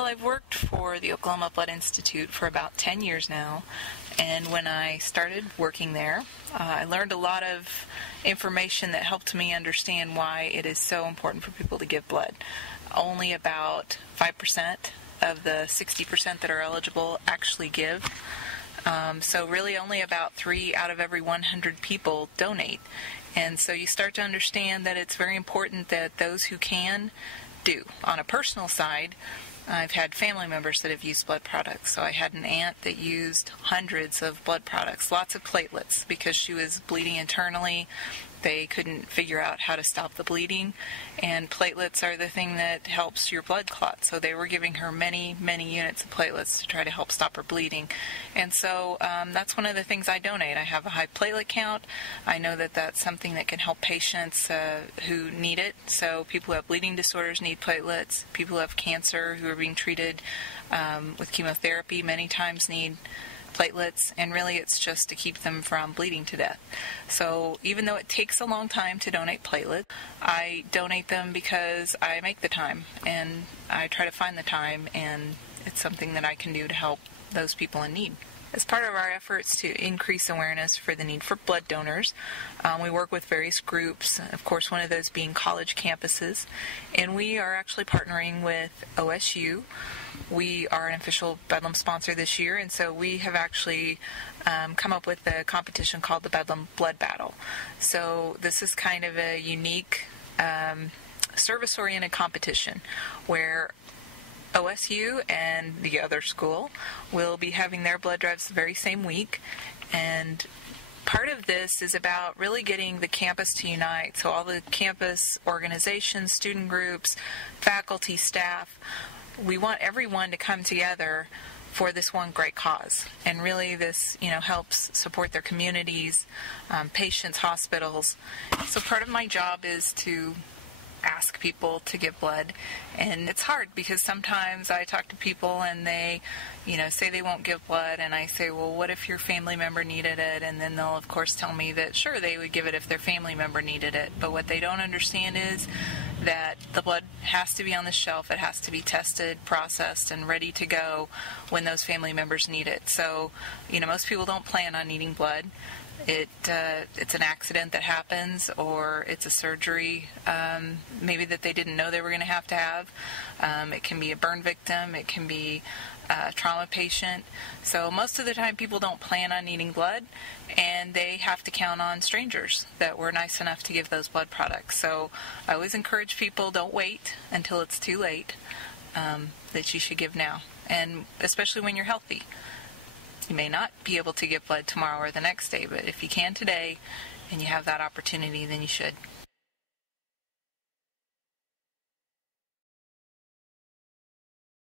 Well, I've worked for the Oklahoma Blood Institute for about 10 years now, and when I started working there, I learned a lot of information that helped me understand why it is so important for people to give blood. Only about 5% of the 60% that are eligible actually give. So really only about 3 out of every 100 people donate. And so you start to understand that it's very important that those who can do. On a personal side, I've had family members that have used blood products. So I had an aunt that used hundreds of blood products, lots of platelets, because she was bleeding internally. They couldn't figure out how to stop the bleeding, and platelets are the thing that helps your blood clot. So they were giving her many, many units of platelets to try to help stop her bleeding. And so that's one of the things I donate. I have a high platelet count. I know that that's something that can help patients who need it. So people who have bleeding disorders need platelets. People who have cancer who are being treated with chemotherapy many times need platelets, and really it's just to keep them from bleeding to death. So even though it takes a long time to donate platelets, I donate them because I make the time, and I try to find the time, and it's something that I can do to help those people in need. As part of our efforts to increase awareness for the need for blood donors, we work with various groups, of course one of those being college campuses, and we are actually partnering with OSU. We are an official Bedlam sponsor this year, and so we have actually come up with a competition called the Bedlam Blood Battle. So this is kind of a unique service-oriented competition where OSU and the other school will be having their blood drives the very same week, and part of this is about really getting the campus to unite. So all the campus organizations, student groups, faculty, staff, we want everyone to come together for this one great cause. And really this, helps support their communities, patients, hospitals. So part of my job is to ask people to give blood, and it's hard because sometimes I talk to people and they say they won't give blood, and I say, well, what if your family member needed it? And then they'll of course tell me that sure, they would give it if their family member needed it, but what they don't understand is that the blood has to be on the shelf, it has to be tested, processed, and ready to go when those family members need it. So most people don't plan on needing blood. It's an accident that happens, or it's a surgery maybe that they didn't know they were going to have. It can be a burn victim, it can be a trauma patient. So most of the time people don't plan on needing blood, and they have to count on strangers that were nice enough to give those blood products. So I always encourage people, don't wait until it's too late, that you should give now, and especially when you're healthy. You may not be able to give blood tomorrow or the next day, but if you can today and you have that opportunity, then you should.